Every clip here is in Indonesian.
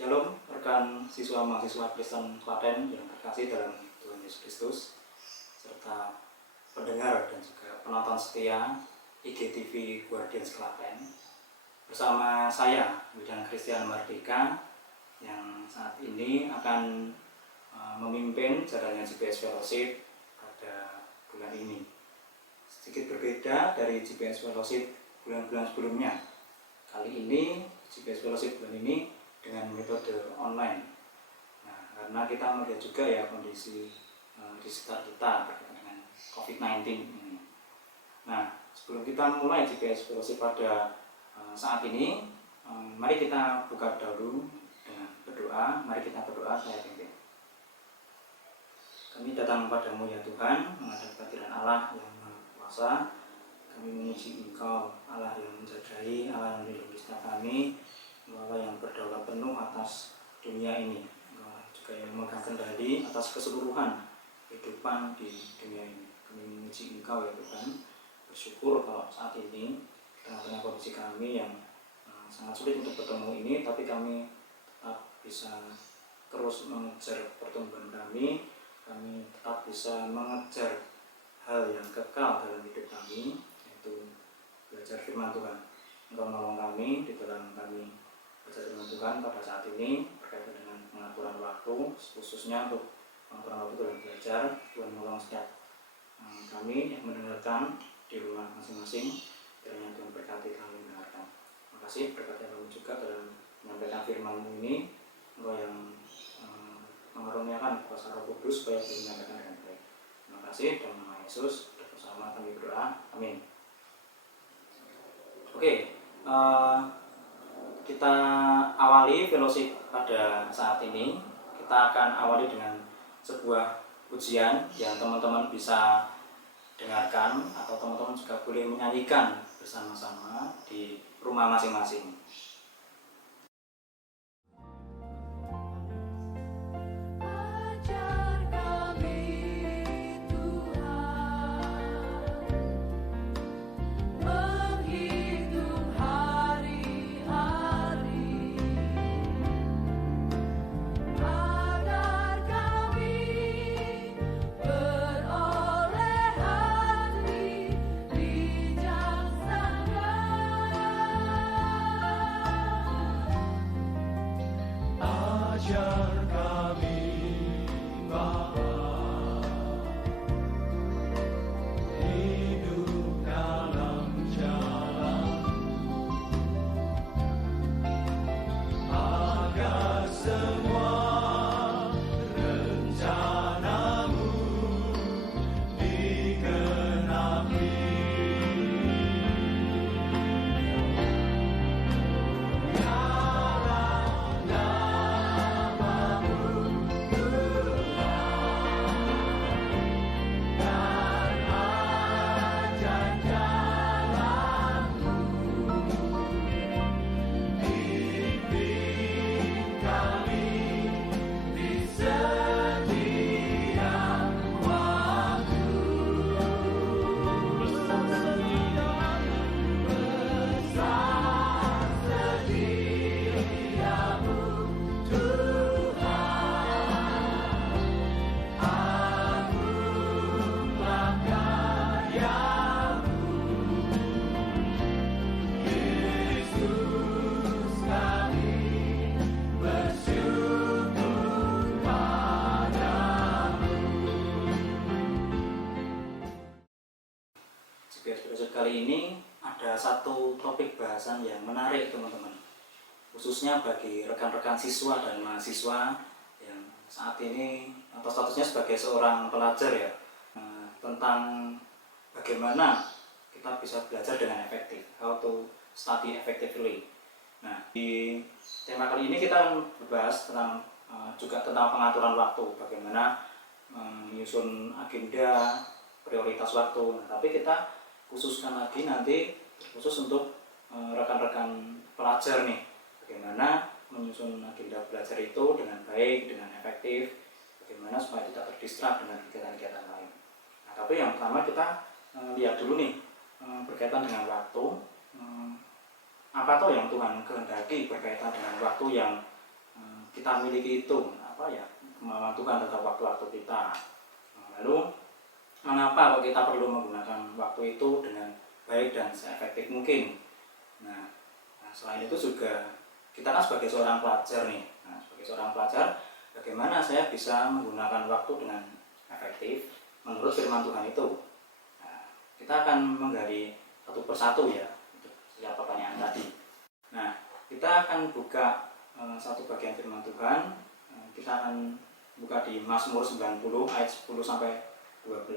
Shalom rekan siswa mahasiswa Kristen Klaten yang terkasih dalam Tuhan Yesus Kristus, serta pendengar dan juga penonton setia IGTV Guardians Klaten. Bersama saya, Bidang Christian Mardika, yang saat ini akan memimpin jalannya GPS Fellowship pada bulan ini. Sedikit berbeda dari GPS Fellowship bulan-bulan sebelumnya. Kali ini GPS Fellowship bulan ini dengan metode online. Nah, karena kita melihat juga ya kondisi di sekitar kita berkaitan dengan COVID-19 ini. Nah, sebelum kita mulai GPS Fellowship pada saat ini, mari kita buka dahulu dengan berdoa. Mari kita berdoa, saya pimpin. Kami datang padamu ya Tuhan, menghadap hadirat Allah yang Maha Kuasa. Kami memuji Engkau, Allah yang menjagai, Allah yang melindungi setiap kami, Allah yang berdaulat penuh atas dunia ini, Allah juga yang memegang kendali atas keseluruhan kehidupan di dunia ini. Kami memuji Engkau ya Tuhan, bersyukur kalau saat ini tengah-tengah kondisi kami yang sangat sulit untuk bertemu ini, tapi kami tetap bisa terus mengejar pertumbuhan kami tetap bisa mengejar hal yang kekal dalam hidup kami, yaitu belajar firman Tuhan. Engkau menolong kami di dalam kami belajar firman Tuhan pada saat ini berkaitan dengan pengaturan waktu, khususnya untuk pengaturan waktu dalam belajar. Tuhan menolong setiap kami yang mendengarkan di rumah masing-masing, kiranya Tuhan berkati kami mendengarkan. Terima kasih, berkati kami juga dalam menyampaikan firman-Mu ini. Engkau yang mengaruniakan kuasa Roh Kudus supaya kami menyampaikan dengan baik. Terima kasih, dalam nama Yesus bersama kami berdoa, amin. Oke, kita awali fellowship pada saat ini. Kita akan awali dengan sebuah pujian yang teman-teman bisa dengarkan, atau teman-teman juga boleh menyanyikan bersama-sama di rumah masing-masing. Kali ini ada satu topik bahasan yang menarik teman-teman, khususnya bagi rekan-rekan siswa dan mahasiswa yang saat ini atau statusnya sebagai seorang pelajar ya, tentang bagaimana kita bisa belajar dengan efektif, how to study effectively. Nah, di tema kali ini kita membahas tentang juga tentang pengaturan waktu, bagaimana menyusun agenda, prioritas waktu. Nah, tapi kita khususkan lagi nanti khusus untuk rekan-rekan pelajar nih, bagaimana menyusun agenda belajar itu dengan baik, dengan efektif, bagaimana supaya tidak terdistrak dengan kegiatan-kegiatan lain. Nah, tapi yang pertama kita lihat dulu nih berkaitan dengan waktu, apa toh yang Tuhan kehendaki berkaitan dengan waktu yang kita miliki itu kemauan Tuhan terhadap waktu-waktu kita. Lalu mengapa kok kita perlu menggunakan waktu itu dengan baik dan seefektif mungkin? Nah, selain itu juga kita kan sebagai seorang pelajar nih. Sebagai seorang pelajar, bagaimana saya bisa menggunakan waktu dengan efektif menurut firman Tuhan itu? Kita akan menggali satu persatu ya untuk setiap pertanyaan tadi. Nah, kita akan buka satu bagian firman Tuhan. Kita akan buka di Mazmur 90 ayat 10 sampai 12.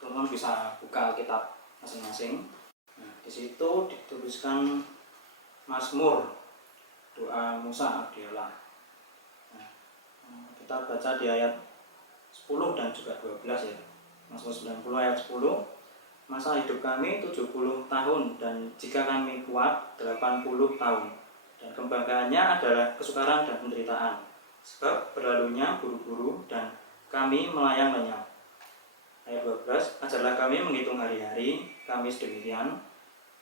Teman-teman bisa buka Alkitab masing-masing. Nah, di situ dituliskan Mazmur, doa Musa Abdiallah. Nah, kita baca di ayat 10 dan juga 12 ya. Mazmur 90 ayat 10. Masa hidup kami 70 tahun dan jika kami kuat 80 tahun. Dan kebanggaannya adalah kesukaran dan penderitaan. Sebab berlalunya buru-buru dan kami melayang lenyap. Ayat 12. Ajarlah kami menghitung hari-hari kami sedemikian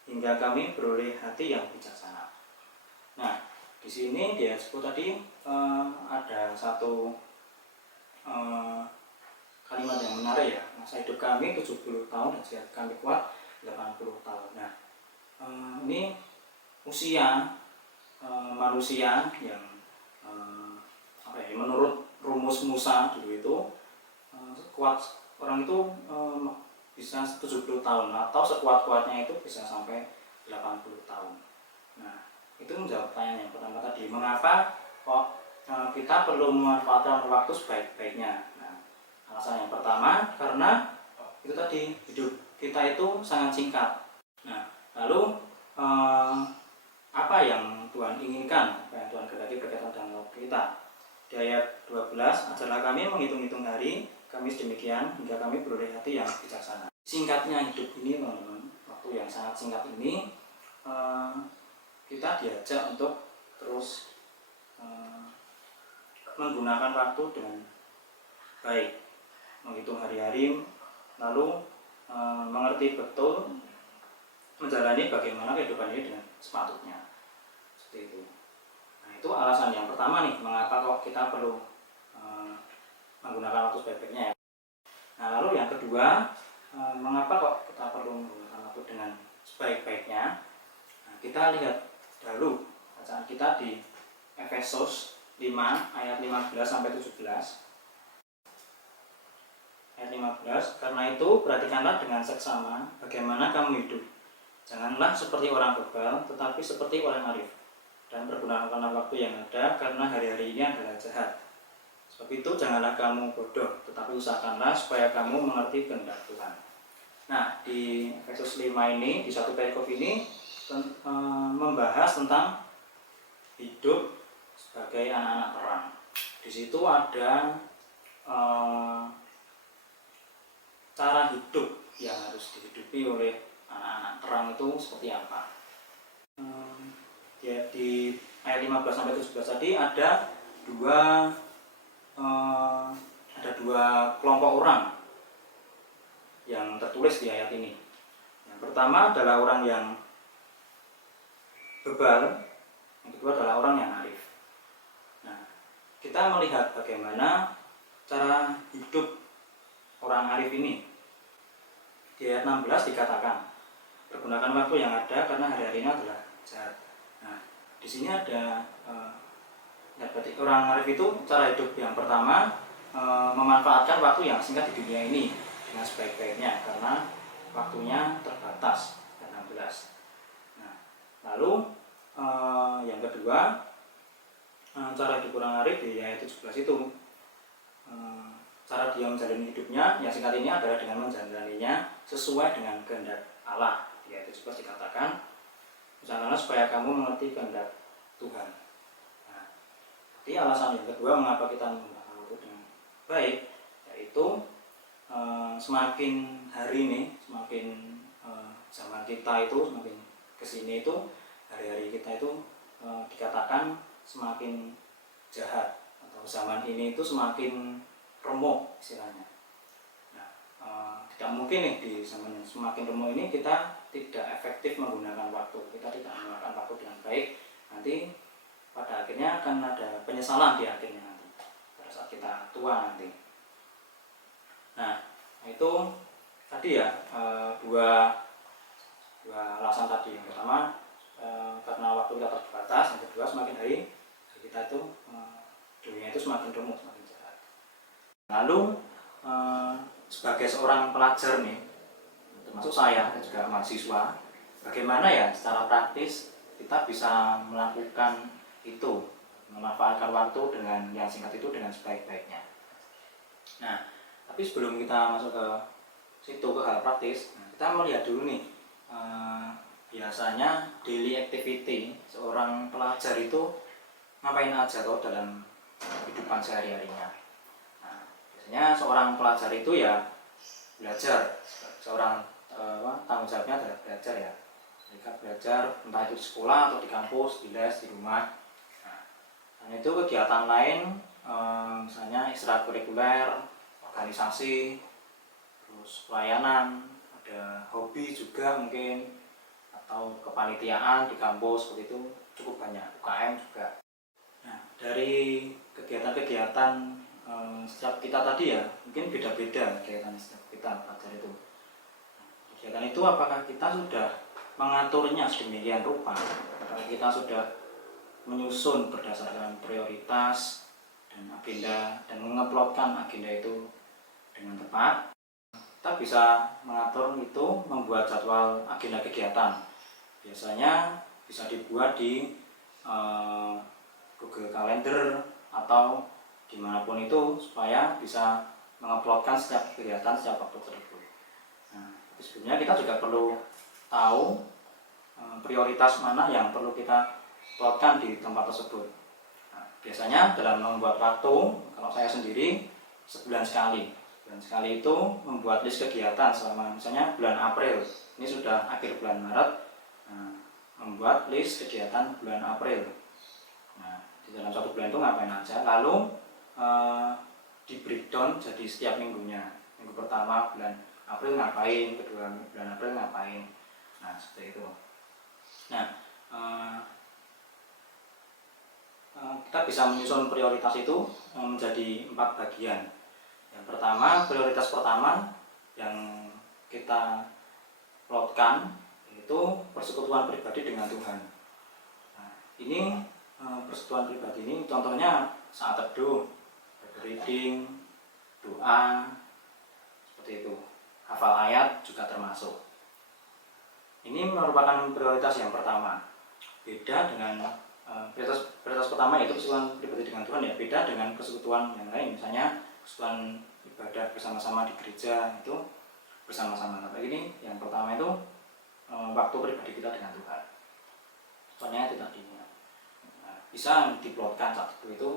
hingga kami beroleh hati yang bijaksana. Nah, di sini dia sebut tadi ada satu kalimat yang menarik ya. Masa hidup kami 70 tahun dan jika kami kuat 80 tahun. Nah, ini usia manusia yang menurut rumus Musa dulu itu kuat orang itu bisa 70 tahun atau sekuat-kuatnya itu bisa sampai 80 tahun. Nah, itu menjawab pertanyaan yang pertama tadi, mengapa kok kita perlu memanfaatkan waktu sebaik-baiknya. Nah, alasan yang pertama karena itu tadi, hidup kita itu sangat singkat. Nah, lalu apa yang Tuhan inginkan, apa yang Tuhan kehendaki berkaitan dengan waktu kita? Di ayat 12, ajarlah kami menghitung-hitung hari kami sedemikian hingga kami beroleh hati yang bijaksana. Singkatnya hidup ini teman-teman, waktu yang sangat singkat ini, kita diajak untuk terus menggunakan waktu dengan baik, menghitung hari-hari, lalu mengerti betul, menjalani bagaimana kehidupan ini dengan sepatutnya. Seperti itu. Nah, itu alasan yang pertama nih, mengapa kok kita perlu menggunakan waktu sebaik-baiknya ya. Nah, lalu yang kedua, mengapa kok kita perlu menggunakan waktu dengan sebaik-baiknya? Nah, kita lihat dahulu bacaan kita di Efesus 5 ayat 15 sampai 17. Ayat 15, karena itu perhatikanlah dengan seksama bagaimana kamu hidup. Janganlah seperti orang bebal, tetapi seperti orang arif. Dan pergunakanlah waktu yang ada, karena hari-hari ini adalah jahat. Sebab itu janganlah kamu bodoh, tetapi usahakanlah supaya kamu mengerti kehendak Tuhan. Nah, di Efesus 5 ini, di satu perikop ini membahas tentang hidup sebagai anak-anak terang. Di situ ada cara hidup yang harus dihidupi oleh anak-anak terang itu seperti apa. Di ayat 15 sampai 17 tadi ada dua kelompok orang yang tertulis di ayat ini. Yang pertama adalah orang yang bebal, yang kedua adalah orang yang arif. Nah, kita melihat bagaimana cara hidup orang arif ini. Di ayat 16 dikatakan, pergunakan waktu yang ada karena hari-hari ini adalah jahat. Nah, di sini ada berarti orang arif itu cara hidup yang pertama, memanfaatkan waktu yang singkat di dunia ini dengan sebaik-baiknya karena waktunya terbatas. Ayat 16. Nah, lalu yang kedua, cara hidup orang arif di ayat 17 itu, cara dia menjalani hidupnya yang singkat ini adalah dengan menjalaninya sesuai dengan kehendak Allah. Di ayat 17 dikatakan, usahakanlah supaya kamu mengerti kehendak Tuhan. Nah, jadi alasan yang kedua mengapa kita menggunakan waktu dengan baik, yaitu semakin hari ini, semakin zaman kita itu semakin kesini itu, hari-hari kita itu dikatakan semakin jahat, atau zaman ini itu semakin remuk istilahnya. Nah, tidak mungkin nih di zaman yang semakin remuk ini kita tidak efektif menggunakan waktu, kita tidak menggunakan waktu dengan baik. Nanti pada akhirnya akhirnya akan ada penyesalan di akhirnya nanti pada saat kita tua nanti. Nah, itu tadi ya dua alasan tadi. Yang pertama karena waktu kita terbatas, yang kedua semakin hari kita itu dunia itu semakin remuk, semakin jahat. Lalu sebagai seorang pelajar nih, termasuk saya dan juga mahasiswa, bagaimana ya secara praktis kita bisa melakukan itu, memanfaatkan waktu dengan yang singkat itu dengan sebaik-baiknya. Nah, tapi sebelum kita masuk ke situ, ke hal praktis, kita melihat dulu nih biasanya daily activity seorang pelajar itu ngapain aja kok dalam kehidupan sehari-harinya. Nah, biasanya seorang pelajar itu ya belajar, seorang tanggung jawabnya adalah belajar ya. Mereka belajar entah itu di sekolah atau di kampus, di les, di rumah. Nah, dan itu kegiatan lain misalnya ekstrakurikuler, organisasi, terus pelayanan, ada hobi juga mungkin, atau kepanitiaan di kampus seperti itu cukup banyak, UKM juga. Nah, dari kegiatan-kegiatan setiap kita tadi ya mungkin beda-beda kegiatan setiap kita pelajar itu. Kegiatan itu apakah kita sudah mengaturnya sedemikian rupa, apakah kita sudah menyusun berdasarkan prioritas dan agenda dan mengeplotkan agenda itu dengan tepat. Kita bisa mengatur itu, membuat jadwal agenda kegiatan. Biasanya bisa dibuat di Google Calendar atau dimanapun itu supaya bisa menguploadkan setiap kegiatan setiap waktu tersebut. Nah, sebelumnya kita juga perlu tahu prioritas mana yang perlu kita uploadkan di tempat tersebut. Nah, biasanya dalam membuat waktu, kalau saya sendiri sebulan sekali. Bulan sekali itu membuat list kegiatan selama misalnya bulan April, ini sudah akhir bulan Maret, membuat list kegiatan bulan April. Nah, di dalam satu bulan itu ngapain aja, lalu di breakdown jadi setiap minggunya. Minggu pertama bulan April ngapain, kedua bulan April ngapain. Nah, seperti itu. Nah, kita bisa menyusun prioritas itu menjadi 4 bagian. Yang pertama, prioritas pertama yang kita plotkan yaitu persekutuan pribadi dengan Tuhan. Nah, ini persekutuan pribadi ini contohnya saat teduh, reading, doa, seperti itu. Hafal ayat juga termasuk. Ini merupakan prioritas yang pertama. Beda dengan prioritas pertama yaitu persekutuan pribadi dengan Tuhan ya, beda dengan persekutuan yang lain, misalnya persekutuan ibadah bersama-sama di gereja itu bersama-sama. Tapi ini yang pertama itu waktu pribadi kita dengan Tuhan. Contohnya itu tadi. Bisa diplotkan saat itu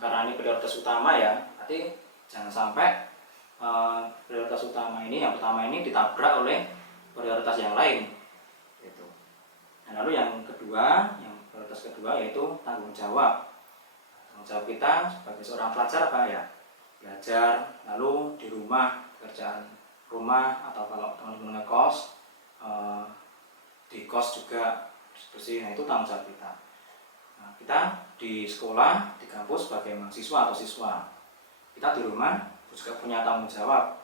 karena ini prioritas utama ya. Berarti jangan sampai prioritas utama ini, yang pertama ini ditabrak oleh prioritas yang lain. Gitu. Dan lalu yang kedua, yang prioritas kedua yaitu tanggung jawab. Tanggung jawab kita sebagai seorang pelajar apa ya? Belajar, lalu di rumah, pekerjaan rumah, atau kalau teman-teman ngekos, di kos juga bersih. Nah, itu tanggung jawab kita. Nah, kita di sekolah, di kampus sebagai mahasiswa atau siswa, kita di rumah juga punya tanggung jawab,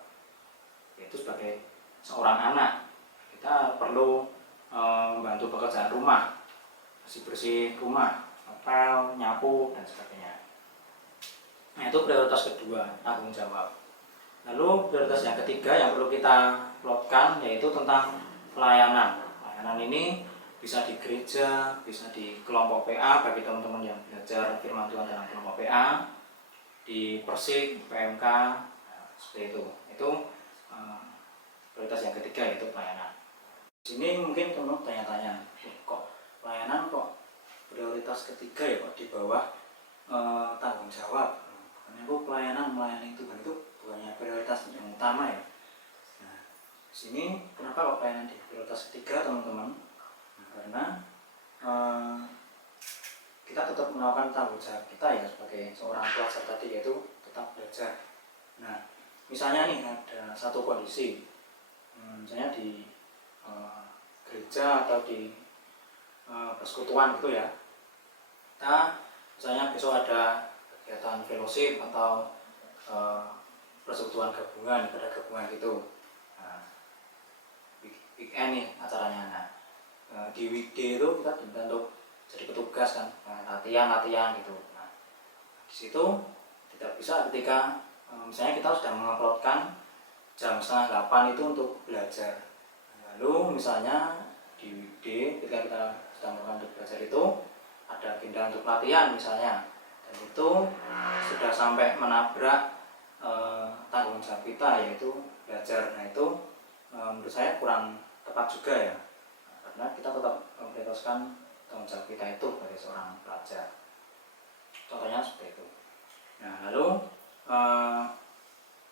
yaitu sebagai seorang anak. Kita perlu membantu pekerjaan rumah, bersih-bersih rumah, ngepel, nyapu, dan sebagainya. Nah, itu prioritas kedua, tanggung jawab. Lalu prioritas yang ketiga yang perlu kita plotkan yaitu tentang pelayanan. Pelayanan ini bisa di gereja, bisa di kelompok PA bagi teman-teman yang belajar firman Tuhan dalam kelompok PA, di Persik, PMK, seperti itu. Itu prioritas yang ketiga yaitu pelayanan. Di sini mungkin teman-teman tanya-tanya, kok pelayanan kok prioritas ketiga ya, kok di bawah tanggung jawab? Karena aku melayani Tuhan itu bukannya prioritas yang utama ya. Nah, di sini kenapa kok pelayanan di prioritas ketiga teman-teman? Nah, karena kita tetap melakukan tanggung jawab kita ya sebagai seorang pelajar tadi, yaitu tetap belajar. Nah, misalnya nih ada satu kondisi, misalnya di gereja atau di persekutuan gitu ya, kita misalnya besok ada kegiatan fellowship atau persekutuan gabungan, pada gabungan gitu. Nah, weekend nih acaranya. Nah, di weekday itu kita diminta untuk jadi petugas kan, latihan gitu. Nah, di situ tidak bisa ketika misalnya kita sudah menguploadkan jam 7:30 itu untuk belajar. Lalu misalnya di weekday ketika kita sedang melakukan untuk belajar itu ada agenda untuk latihan misalnya, dan itu sudah sampai menabrak tanggung jawab kita, yaitu belajar. Nah itu menurut saya kurang tepat juga ya, karena kita tetap memprioritaskan tanggung jawab kita itu sebagai seorang pelajar. Contohnya seperti itu. Nah lalu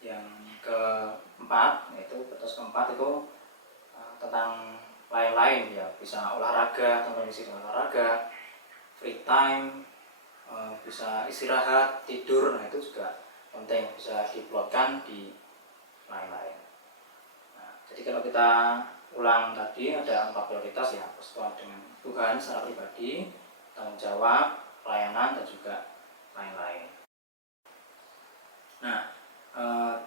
yang keempat, yaitu prioritas keempat itu tentang lain-lain ya, bisa olahraga, tentang isi olahraga, free time, bisa istirahat, tidur. Nah itu juga penting, bisa diplotkan di lain-lain. Nah, jadi kalau kita ulang tadi ada 4 prioritas ya, persekutuan dengan Tuhan secara pribadi, tanggung jawab, pelayanan, dan juga lain-lain. Nah,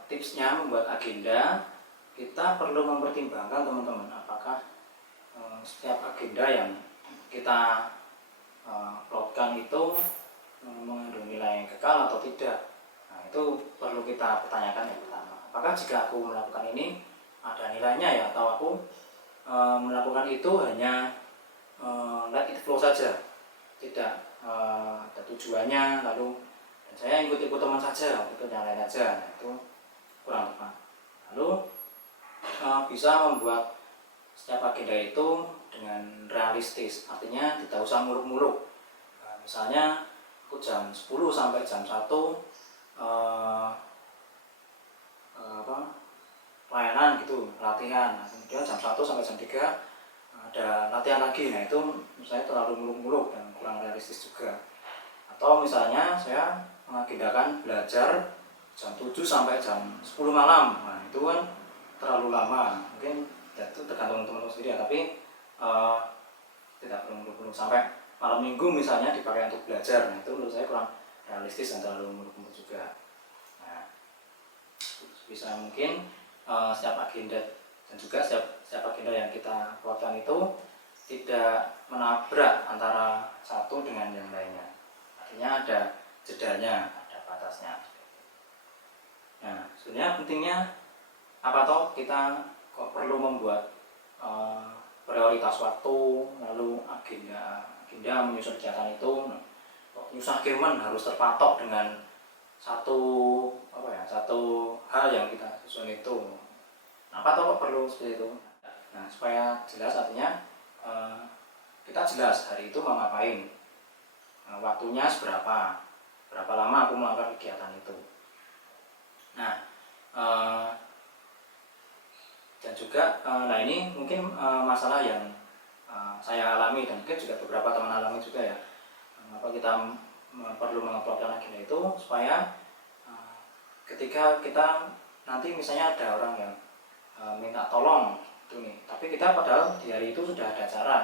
tipsnya membuat agenda, kita perlu mempertimbangkan teman-teman, apakah setiap agenda yang kita plotkan itu mengandung nilai yang kekal atau tidak. Nah, itu perlu kita pertanyakan yang pertama. Apakah jika aku melakukan ini ada nilainya ya, atau aku melakukan itu hanya let it flow saja, tidak ada tujuannya, lalu dan saya ikut-ikut teman saja, ikut yang lain aja. Nah, itu kurang tepat. Lalu bisa membuat setiap agenda itu dengan realistis, artinya tidak usah muluk-muluk. Nah, misalnya aku jam 10 sampai jam 1 pelayanan gitu, latihan. Nah, kemudian jam 1 sampai jam 3 ada latihan lagi. Nah itu misalnya terlalu muluk-muluk dan kurang realistis juga. Atau misalnya saya mengagendakan belajar jam 7 sampai jam 10 malam. Nah itu kan terlalu lama, mungkin ya, itu tergantung teman-teman sendiri ya, tapi tidak perlu muluk-muluk. Sampai malam minggu misalnya dipakai untuk belajar. Nah itu menurut saya kurang realistis dan terlalu muluk-muluk juga. Nah, bisa mungkin setiap agenda dan juga setiap agenda yang kita buatkan itu tidak menabrak antara satu dengan yang lainnya, artinya ada jedanya, ada batasnya. Nah sebenarnya pentingnya apa toh kita kok perlu membuat prioritas waktu, lalu agenda menyusun kegiatan itu nyusah kirman harus terpatok dengan satu hal yang kita susun itu. Nah, apa toh perlu seperti itu? Nah, supaya jelas, artinya kita jelas hari itu mau ngapain, waktunya berapa lama aku melakukan kegiatan itu. Nah, dan juga nah ini mungkin masalah yang saya alami dan mungkin juga beberapa teman alami juga ya. Kenapa kita perlu menguploadkan agenda itu supaya ketika kita nanti misalnya ada orang yang minta tolong itu nih, tapi kita padahal di hari itu sudah ada acara,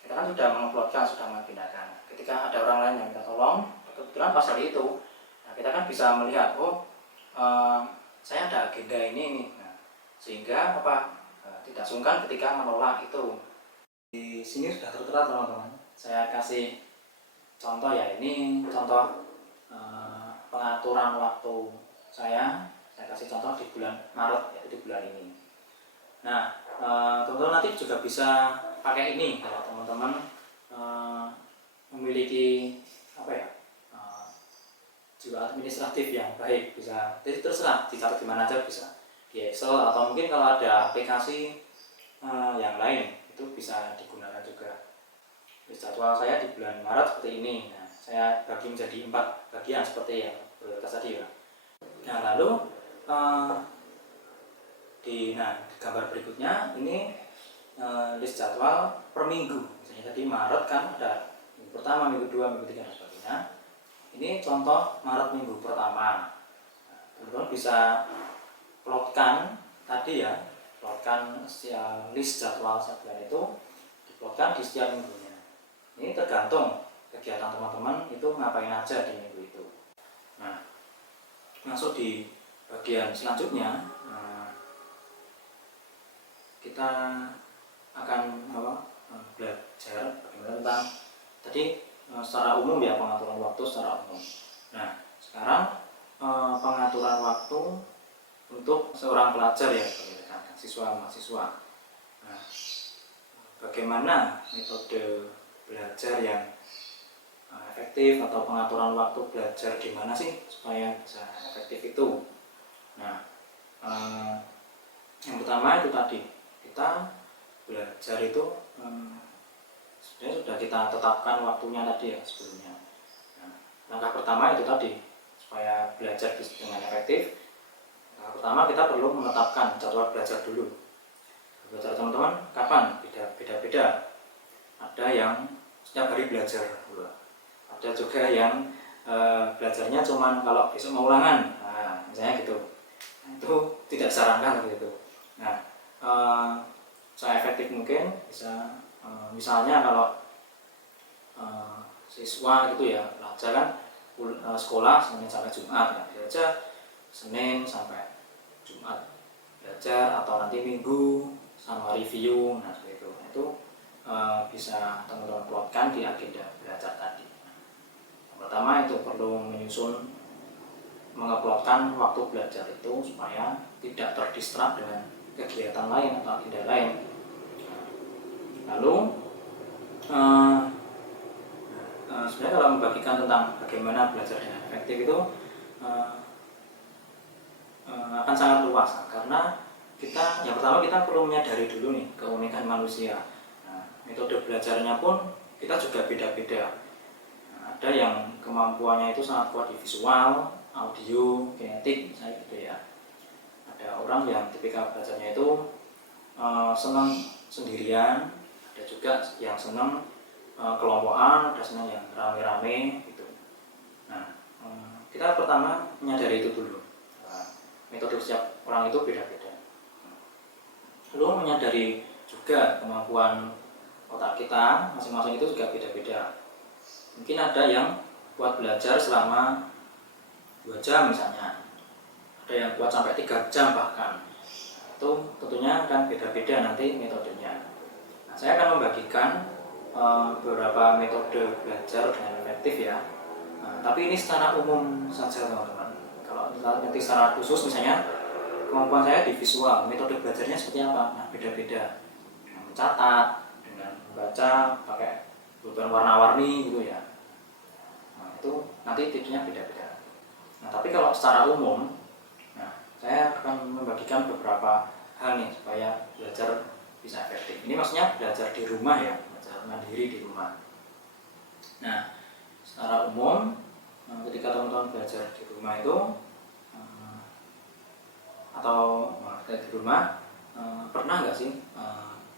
kita kan sudah menguploadkan, sudah mengagendakan. Ketika ada orang lain yang minta tolong, kebetulan pas hari itu, nah kita kan bisa melihat, saya ada agenda ini nih. Nah, sehingga tidak sungkan ketika menolak itu. Di sini sudah tertera teman-teman, saya kasih contoh ya, ini contoh pengaturan waktu saya kasih contoh di bulan Maret, yaitu di bulan ini. Nah, teman-teman nanti juga bisa pakai ini kalau teman-teman memiliki jiwa administratif yang baik, bisa. Jadi terserah dicatat di mana aja, bisa di Excel atau mungkin kalau ada aplikasi yang lain itu bisa digunakan juga. Jadwal saya di bulan Maret seperti ini. Nah, saya bagi menjadi 4 bagian seperti yang prioritas tadi ya. Nah lalu di gambar berikutnya ini list jadwal per minggu. Misalnya tadi Maret kan ada minggu pertama, minggu 2, minggu 3 dan sebagainya. Ini contoh Maret minggu pertama. Teman-teman bisa plotkan tadi ya, plotkan list jadwal sebulan itu diplotkan di setiap minggunya. Ini tergantung kegiatan teman-teman itu ngapain aja di minggu itu. Nah, masuk di bagian selanjutnya, kita akan belajar bagaimana tentang tadi secara umum ya, pengaturan waktu secara umum. Nah, sekarang pengaturan waktu untuk seorang pelajar ya, siswa mahasiswa. Nah, bagaimana metode belajar yang efektif atau pengaturan waktu belajar di mana sih supaya bisa efektif itu? Nah, yang pertama itu tadi, kita belajar itu sebenarnya sudah kita tetapkan waktunya tadi ya sebelumnya. Nah, langkah pertama itu tadi, supaya belajar dengan efektif. Langkah pertama kita perlu menetapkan jadwal belajar dulu. Belajar teman-teman kapan? Beda-beda. Ada yang setiap hari belajar, ada juga yang belajarnya cuman kalau besok mau ulangan, nah, misalnya gitu. Nah, itu tidak disarankan gitu. Nah, seefektif mungkin bisa misalnya kalau siswa gitu ya, pelajar kan sekolah Senin sampai Jumat ya, belajar Senin sampai Jumat belajar, atau nanti Minggu sama review. Nah seperti itu. Nah, itu bisa teman-teman plotkan di agenda belajar tadi. Yang pertama itu perlu mengeplotkan waktu belajar itu supaya tidak terdistrak dengan kegiatan lain atau agenda lain. Lalu sebenarnya kalau membagikan tentang bagaimana belajar dengan efektif itu akan sangat luas, karena yang pertama kita perlu menyadari dulu nih keunikan manusia. Nah, metode belajarnya pun kita juga beda-beda. Nah, ada yang kemampuannya itu sangat kuat di visual, audio, kinetik misalnya gitu ya. Ada orang yang tipikal belajarnya itu senang sendirian, ada juga yang senang kelompokan, ada senang yang rame-rame gitu. Nah, kita pertama menyadari itu dulu. Metode setiap orang itu beda-beda. Lalu menyadari juga kemampuan otak kita masing-masing itu juga beda-beda. Mungkin ada yang kuat belajar selama 2 jam misalnya, ada yang kuat sampai 3 jam bahkan. Itu tentunya akan beda-beda nanti metodenya. Nah, saya akan membagikan beberapa metode belajar dengan efektif ya. Nah, tapi ini secara umum saja teman-teman. Kalau nanti secara khusus misalnya kemampuan saya di visual, metode belajarnya seperti apa? Nah beda-beda. Dengan mencatat, dengan membaca pakai pulpen warna-warni gitu ya. Nah itu nanti tipsnya beda-beda. Nah tapi kalau secara umum, nah saya akan membagikan beberapa hal nih supaya belajar bisa efektif. Ini maksudnya belajar di rumah ya, belajar mandiri di rumah. Nah secara umum, ketika teman-teman belajar di rumah itu atau di rumah, pernah nggak sih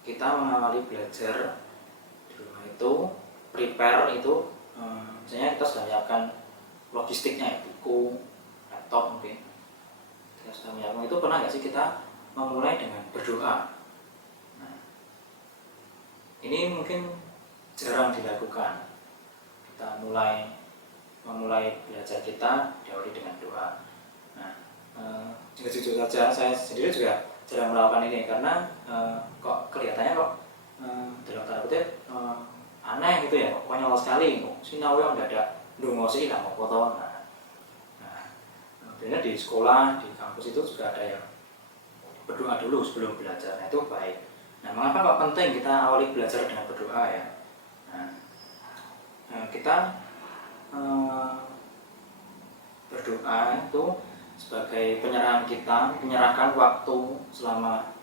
kita mengawali belajar di rumah itu prepare itu misalnya kita sudah menyiapkan logistiknya ya, buku, laptop mungkin kita sudah menyiapkan itu. Pernah nggak sih kita memulai dengan berdoa? Nah, ini mungkin jarang dilakukan. Kita memulai belajar kita diawali dengan doa. Nah, jujur saja saya sendiri juga jarang melakukan ini karena kok kelihatannya dalam tanda kutip aneh gitu ya, konyol sekali. Sinau yang ada ndonga sih lah mau foto. Nah, sebenarnya di sekolah, di kampus itu juga ada yang berdoa dulu sebelum belajar. Nah, itu baik. Nah, mengapa kok penting kita awali belajar dengan berdoa ya? Nah, kita berdoa itu sebagai menyerahkan waktu selama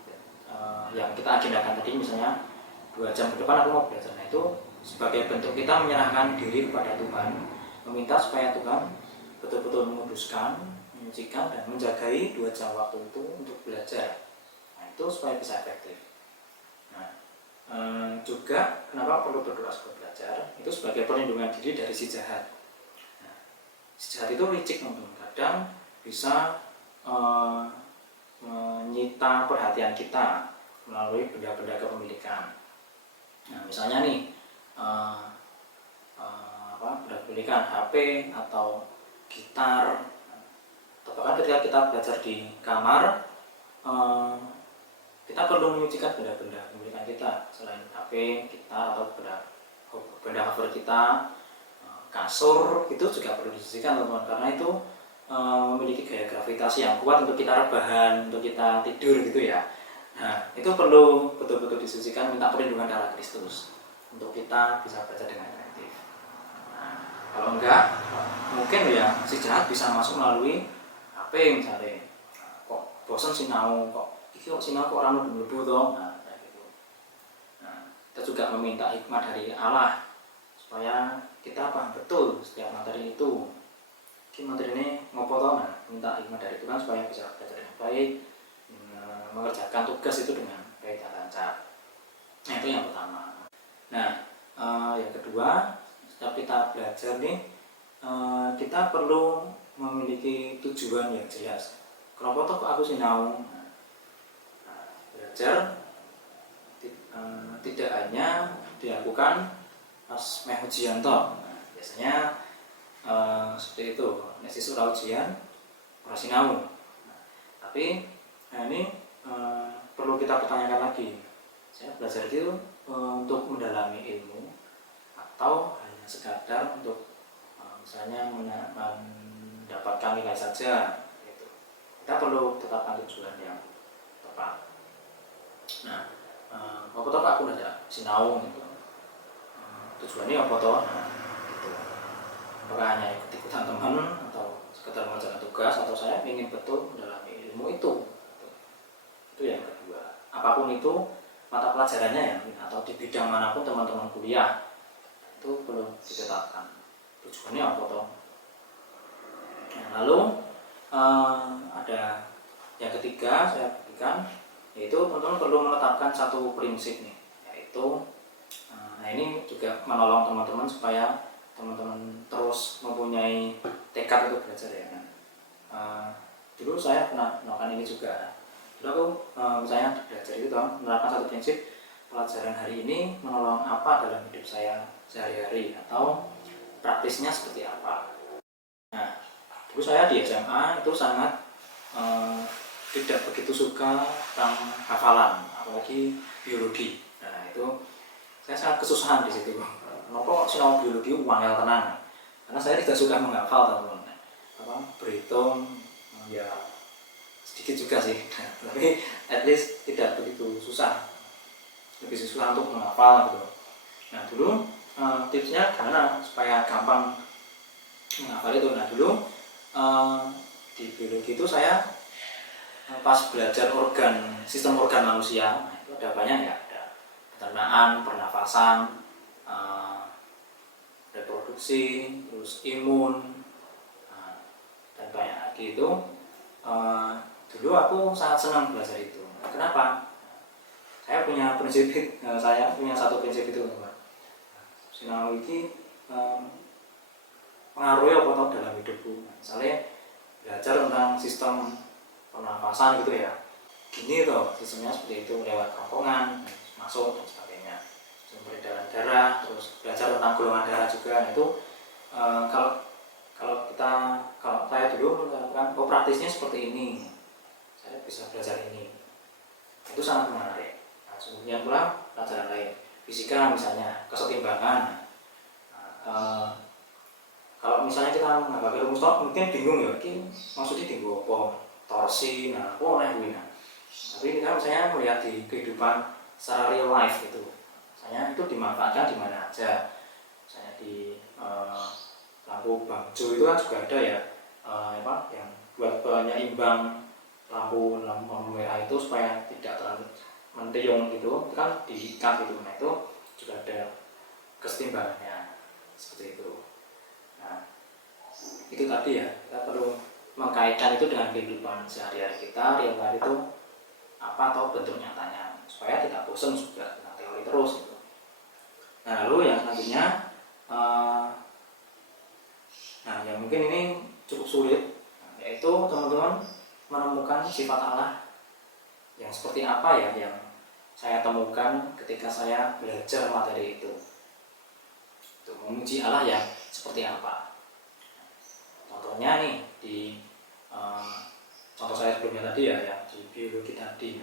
yang kita agendakan tadi, misalnya 2 jam ke depan aku mau belajar. Nah, itu sebagai bentuk kita menyerahkan diri kepada Tuhan, meminta supaya Tuhan betul-betul menguduskan, menyucikan dan menjagai 2 jam waktu itu untuk belajar. Nah, itu supaya bisa efektif. Nah, juga kenapa perlu berdoa sebelum belajar? Itu sebagai perlindungan diri dari si jahat. Nah, si jahat itu licik teman-teman, kadang bisa menyita perhatian kita melalui benda-benda kepemilikan. Nah, misalnya nih benda-benda HP atau gitar, atau bahkan ketika kita belajar di kamar, kita perlu menyucikan benda-benda pemilikan kita selain HP, gitar atau benda favorit kita, kasur itu juga perlu disucikan teman-teman, karena itu memiliki gaya gravitasi yang kuat untuk kita rebahan, untuk kita tidur gitu ya. Nah, itu perlu betul-betul disucikan, minta perlindungan darah Kristus untuk kita bisa baca dengan efektif. Nah, kalau enggak, mungkin ya si jahat bisa masuk melalui HP misalnya. Kok bosan sinau, kok sinau kok orang mlebu toh. Nah, kayak gitu. Nah, kita juga meminta hikmah dari Allah supaya kita paham betul setiap materi itu. Materi ini ngopo toh, nah, minta hikmah dari Tuhan supaya bisa belajar dengan baik, mengerjakan tugas itu dengan baik dan lancar. Nah, itu yang pertama. Nah, yang kedua, setiap kita belajar nih, kita perlu memiliki tujuan yang jelas. Kenapa toh aku sinau? Belajar tidak hanya dilakukan pas meh ujian toh. Biasanya seperti itu, nek siswa ujian ora sinau. Tapi ini perlu kita pertanyakan lagi. Saya belajar itu untuk mendalami ilmu atau hanya sekadar untuk misalnya mendapatkan nilai saja gitu. Kita perlu tetapkan tujuan yang tepat. Nah, apa toh aku udah sinau gitu. Tujuannya apa toh? Nah, gitu. Apakah hanya ikut-ikutan teman atau sekedar mengerjakan tugas, atau saya ingin betul mendalami ilmu itu? Itu yang kedua. Apapun itu mata pelajarannya ya, atau di bidang manapun teman-teman kuliah, itu perlu ditetapkan tujuannya apa toh. Nah, lalu ada yang ketiga saya berikan, yaitu teman-teman perlu menetapkan satu prinsip nih, yaitu nah ini juga menolong teman-teman supaya teman-teman terus mempunyai tekad untuk belajar ya kan. Dulu saya pernah melakukan ini juga. Dulu aku misalnya belajar itu toh, menerapkan satu prinsip, pelajaran hari ini menolong apa dalam hidup saya sehari-hari, atau praktisnya seperti apa. Nah, dulu saya di SMA itu sangat tidak begitu suka tentang hafalan, apalagi biologi. Nah, itu saya sangat kesusahan di situ. Kenapa kok sinau biologi wangel tenang? Karena saya tidak suka menghafal teman-teman. Berhitung ya sedikit juga sih, tapi at least tidak begitu susah. Lebih susah untuk menghafal gitu. Nah, dulu tipsnya gimana supaya gampang menghafal itu? Nah, dulu di biologi itu saya pas belajar sistem organ manusia, nah, itu ada banyak ya, ada pencernaan, pernafasan, reproduksi, terus imun, dan banyak lagi itu. Dulu aku sangat senang belajar itu. Kenapa? Saya punya satu prinsip itu, teman. Sinau ini pengaruhnya apa tau dalam hidupku. Misalnya belajar tentang sistem pernafasan gitu ya. Gini toh sistemnya seperti itu, lewat kerongkongan masuk dan sebagainya. Peredaran darah, terus belajar tentang golongan darah juga. Nah, itu kalau saya dulu melakukan praktisnya seperti ini, saya bisa belajar ini. Itu sangat menarik. Nah, kemudian pula pelajaran lain, fisika misalnya, kesetimbangan. Kalau misalnya kita menghadapi rumus mungkin bingung ya, ini maksudnya tinggal apa, torsi, nah, tapi kita misalnya melihat di kehidupan secara real life itu, misalnya itu dimanfaatkan di mana aja. Misalnya di lampu bangjo itu kan juga ada ya, yang buat penyeimbang lampu merah itu supaya tidak terlalu mentiung gitu, itu kan diikat gitu. Nah, itu juga ada kesetimbangannya seperti itu. Nah, itu tadi ya, kita perlu mengkaitkan itu dengan kehidupan sehari-hari kita, real life itu apa atau bentuk nyatanya, supaya tidak bosan juga dengan teori terus gitu. Nah, lalu yang selanjutnya, nah yang mungkin ini cukup sulit, yaitu teman-teman menemukan sifat Allah yang seperti apa ya yang saya temukan ketika saya belajar materi itu. Memuji Allah yang seperti apa. Contohnya nih di contoh saya sebelumnya tadi ya, yang di biologi tadi.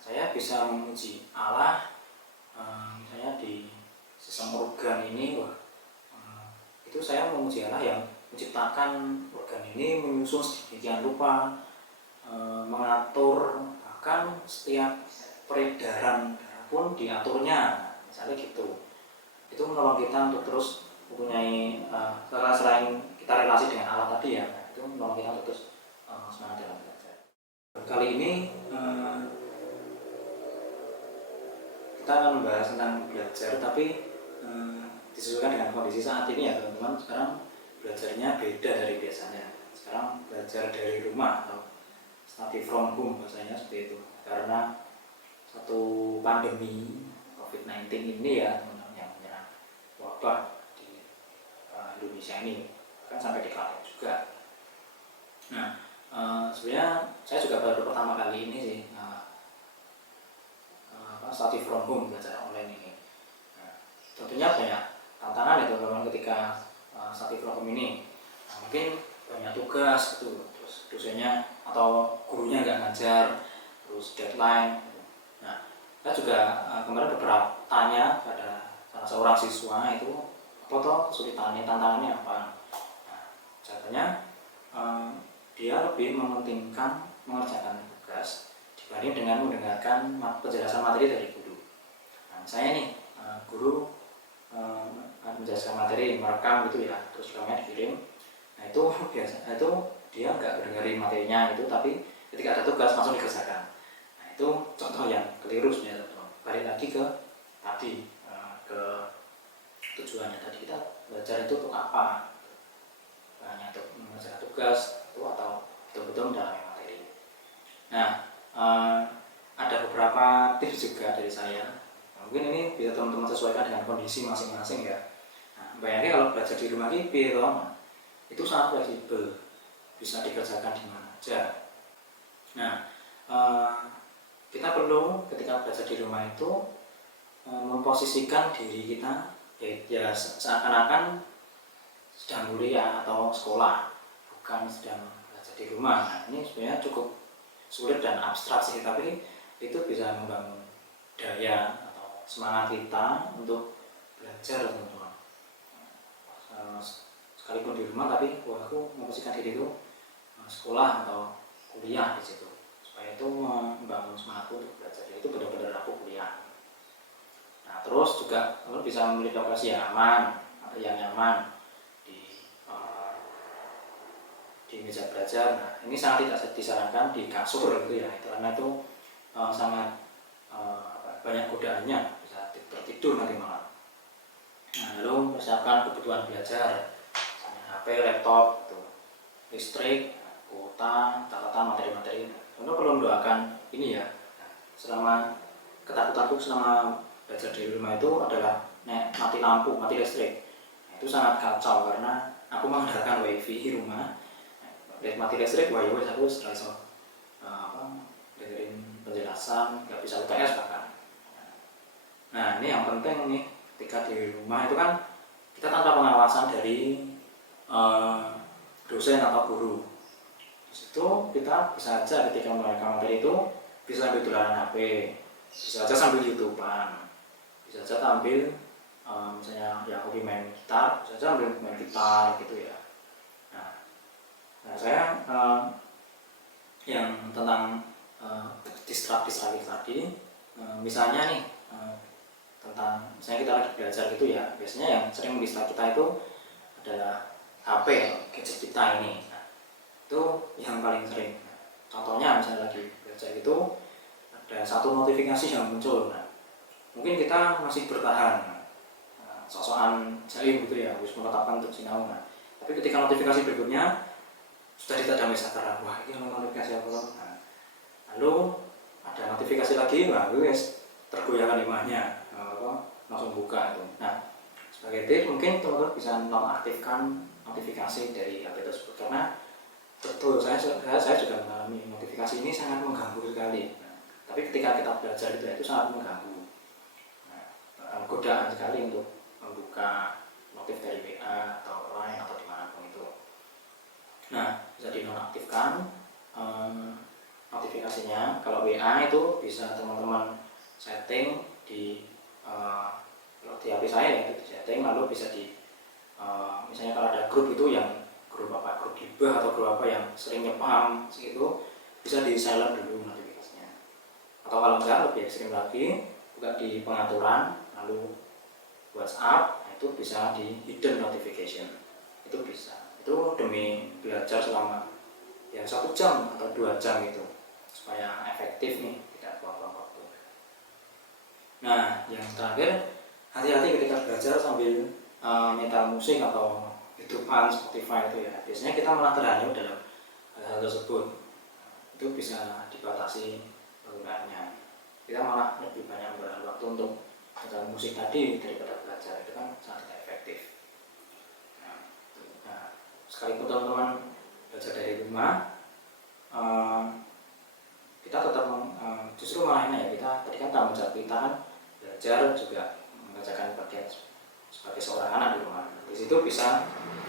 Saya bisa memuji Allah misalnya di sistem organ ini, itu saya memuji Allah yang menciptakan organ ini, menyusun sedemikian rupa, mengatur bahkan setiap peredaran darah pun diaturnya, misalnya gitu. Itu menolong kita untuk terus mempunyai selain kita relasi dengan Allah tadi ya, itu menolong kita untuk terus semangat dalam belajar. Kali ini kita akan membahas tentang belajar, tapi disesuaikan dengan kondisi saat ini ya teman-teman. Sekarang belajarnya beda dari biasanya. Sekarang belajar dari rumah atau study from home bahasanya seperti itu, karena satu pandemi COVID-19 ini ya teman-teman, yang menyerang wabah di Indonesia ini, kan sampai di Klaten juga. Nah, sebenarnya saya juga baru pertama kali ini sih study from home, belajar online ini. Nah, tentunya banyak tantangan ya teman-teman ketika study from home ini. Nah, mungkin banyak tugas gitu, terus dosennya atau gurunya nggak ngajar, terus deadline. Nah, saya juga kemarin beberapa tanya pada salah seorang siswa itu apa toh kesulitannya, tantangannya apa. Nah, jawabannya dia lebih mementingkan mengerjakan tugas dibanding dengan mendengarkan penjelasan materi dari guru. Nah, saya nih guru menjelaskan materi, merekam gitu ya, terus filmnya dikirim. Nah itu biasa, itu dia nggak dengerin materinya itu, tapi ketika ada tugas langsung dikerjakan. Nah itu contoh yang keliru sebenarnya. Balik lagi ke tadi, ke tujuannya tadi, kita belajar itu untuk apa? Hanya untuk mengerjakan tugas itu atau betul-betul mendalami materi. Nah, ada beberapa tips juga dari saya. Mungkin ini bisa teman-teman sesuaikan dengan kondisi masing-masing ya. Nah, bayangin kalau belajar di rumah ini, itu sangat fleksibel, bisa dikerjakan di mana aja. Nah, kita perlu ketika belajar di rumah itu memposisikan diri kita ya seakan-akan sedang kuliah atau sekolah, bukan sedang belajar di rumah. Nah, ini sebenarnya cukup sulit dan abstrak sih, tapi itu bisa membangun daya atau semangat kita untuk belajar teman-teman. Sekalipun di rumah, tapi aku memposisikan diri itu sekolah atau kuliah di situ, supaya itu membangun semangatku untuk belajar. Itu benar-benar aku kuliah. Nah, terus juga kamu bisa memilih lokasi yang aman atau yang nyaman di meja belajar. Nah, ini sangat tidak disarankan di kasur gitu ya, karena itu sangat banyak godaannya, bisa tertidur nanti malam. Nah, lalu persiapkan kebutuhan belajar, misalnya HP, laptop, gitu, listrik, kuota, catatan materi-materi. Tentu perlu mendoakan ini ya. Nah, selama ketakutanku selama belajar di rumah itu adalah mati lampu, mati listrik. Nah, itu sangat kacau karena aku mengandalkan wifi di rumah. Mati listrik, wah ya aku setelah dengerin penjelasan, nggak bisa UTS bahkan. Nah ini yang penting nih, ketika di rumah itu kan kita tanpa pengawasan dari dosen atau guru. Di situ kita bisa aja ketika merekam materi itu bisa sambil dolanan HP, bisa aja sambil YouTubean, bisa aja sambil misalnya ya hobi main gitar, bisa aja sambil main gitar gitu ya. Nah saya yang tentang distraksi tadi, misalnya nih tentang misalnya kita lagi belajar gitu ya, biasanya yang sering mendistraksi kita itu adalah HP atau gadget kita ini. Nah, itu yang paling sering. Contohnya misalnya lagi belajar itu ada satu notifikasi yang muncul. Nah, mungkin kita masih bertahan, sok-sokan jaim gitu ya, harus menetapkan untuk sinau. Nah, tapi ketika notifikasi berikutnya sudah ditadami sadar, wah ini notifikasi apa? Nah, lalu ada notifikasi lagi, wah wes tergoyahkan imahnya, langsung buka itu. Nah, sebagai tips mungkin teman-teman bisa nonaktifkan notifikasi dari HP tersebut, karena betul saya juga mengalami notifikasi ini sangat mengganggu sekali. Nah, tapi ketika kita belajar itu sangat mengganggu. Nah, godaan sekali untuk membuka notif dari WA, aplikasinya. Kalau WA itu bisa teman-teman setting di kalau di HP saya ya, itu di setting, lalu bisa di misalnya kalau ada grup itu yang grup gibah atau grup apa yang sering nyepam gitu, bisa di silent dulu notifikasinya. Atau kalau enggak, lebih ekstrim lagi, buka di pengaturan, lalu WhatsApp, itu bisa di hidden notification, itu bisa. Itu demi belajar selama ya 1 jam atau 2 jam itu, supaya efektif nih, tidak buang-buang waktu. Nah, yang terakhir, hati-hati ketika belajar sambil nyetel musik atau YouTubean, Spotify itu ya. Biasanya kita malah terhanyut dalam hal tersebut. Itu bisa dibatasi penggunaannya. Kita malah lebih banyak menggunakan waktu untuk nyetel musik tadi daripada belajar, itu kan sangat tidak efektif. Nah, sekalipun teman-teman belajar dari rumah, kita tetap justru malah ya, kita tadi kan tanggung jawab kita kan belajar juga mengerjakan bagian sebagai seorang anak di rumah. Di situ bisa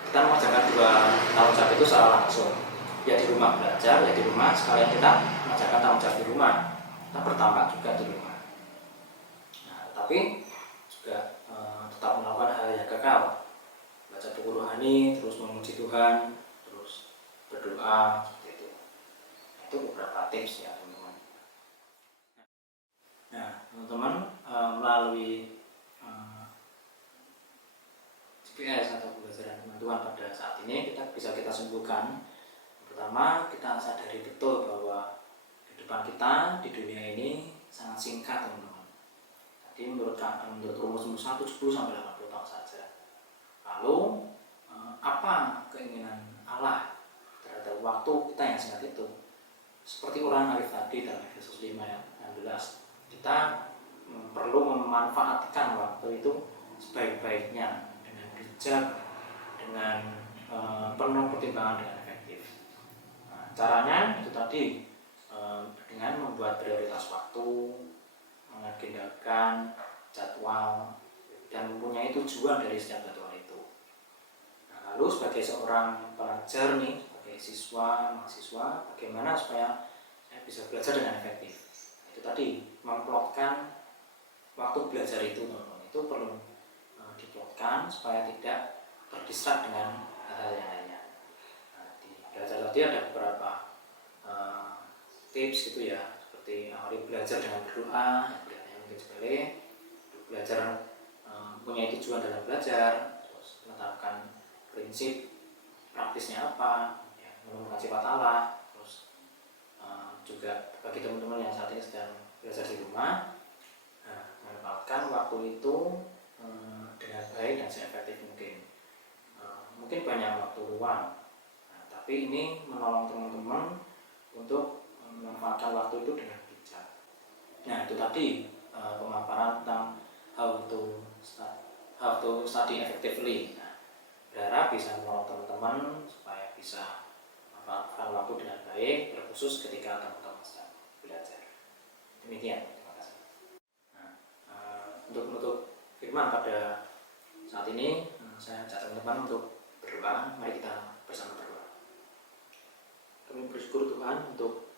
kita mengerjakan 2 tanggung jawab itu secara langsung. Ya di rumah belajar, ya di rumah sekalian kita mengerjakan tanggung jawab di rumah. Kita bertambah juga di rumah. Nah, tapi juga tetap melakukan hal yang kekal. Baca buku rohani, terus memuji Tuhan, terus berdoa, seperti itu. Nah, itu beberapa tips ya teman-teman. Nah, teman-teman melalui GPS atau pembelajaran teman-teman pada saat ini kita simpulkan. Pertama, kita sadari betul bahwa kehidupan kita di dunia ini sangat singkat teman-teman. Jadi menurut rumus 1 10 sampai 80 tahun saja. Lalu apa keinginan Allah terhadap waktu kita yang singkat itu? Seperti Quran Arif tadi dalam Efesus 5 ayat 16, kita perlu memanfaatkan waktu itu sebaik-baiknya, dengan bijak, dengan penuh pertimbangan, dengan efektif. Nah, caranya itu tadi dengan membuat prioritas waktu, mengagendakan jadwal, dan mempunyai tujuan dari setiap jadwal itu. Nah, lalu sebagai seorang pelajar nih, sebagai siswa, mahasiswa, bagaimana supaya saya bisa belajar dengan efektif? Itu tadi, memplotkan waktu belajar itu, teman-teman. Itu perlu diplotkan supaya tidak terdistrak dengan hal yang lainnya. Nah, di belajar tadi ada beberapa tips gitu ya, seperti awali belajar dengan berdoa, yang kelihatannya mungkin sepele, belajar punya tujuan dalam belajar, terus menetapkan prinsip praktisnya apa, ya, menemukan sifat Allah, terus juga bagi teman-teman yang saat ini sedang belajar di rumah, memanfaatkan waktu itu dengan baik dan seefektif mungkin. Mungkin banyak waktu luang, tapi ini menolong teman-teman untuk memanfaatkan waktu itu dengan bijak. Nah, itu tadi pemaparan tentang how to study effectively. Nah, berharap bisa menolong teman-teman supaya bisa memanfaatkan waktu dengan baik, terkhusus ketika teman-teman sedang belajar. Demikian, terima kasih. Untuk menutup firman pada saat ini, saya ajak teman-teman untuk berdoa. Mari kita bersama berdoa. Kami bersyukur Tuhan untuk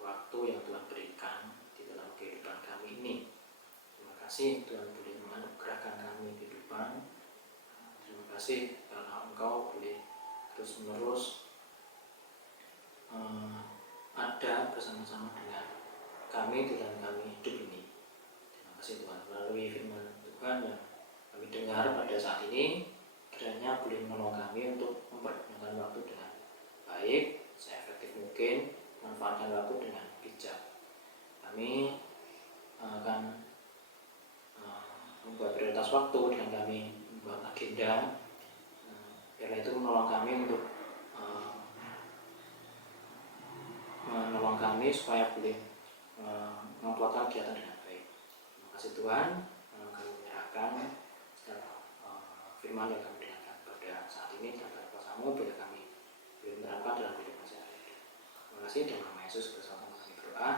waktu yang Tuhan berikan di dalam kehidupan kami ini. Terima kasih Tuhan boleh menganugerahkan kami kehidupan. Terima kasih karena Engkau boleh terus-menerus ada bersama-sama dengan kami di dalam kami hidup ini. Terima kasih Tuhan, melalui firman Tuhan yang kami dengar pada saat ini, kiranya boleh menolong kami untuk mempergunakan waktu dengan baik, seefektif mungkin, manfaatkan waktu dengan bijak. Kami akan membuat prioritas waktu dan kami membuat agenda, karena itu menolong kami untuk menolong kami supaya boleh membuatkan kegiatan dengan baik. Terima kasih Tuhan, kami menyerahkan firman yang kami dengarkan pada saat ini dan pada kuasa-Mu bila kami boleh menerapkan dalam kehidupan sehari-hari. Terima kasih, dalam nama Yesus bersama kami berdoa.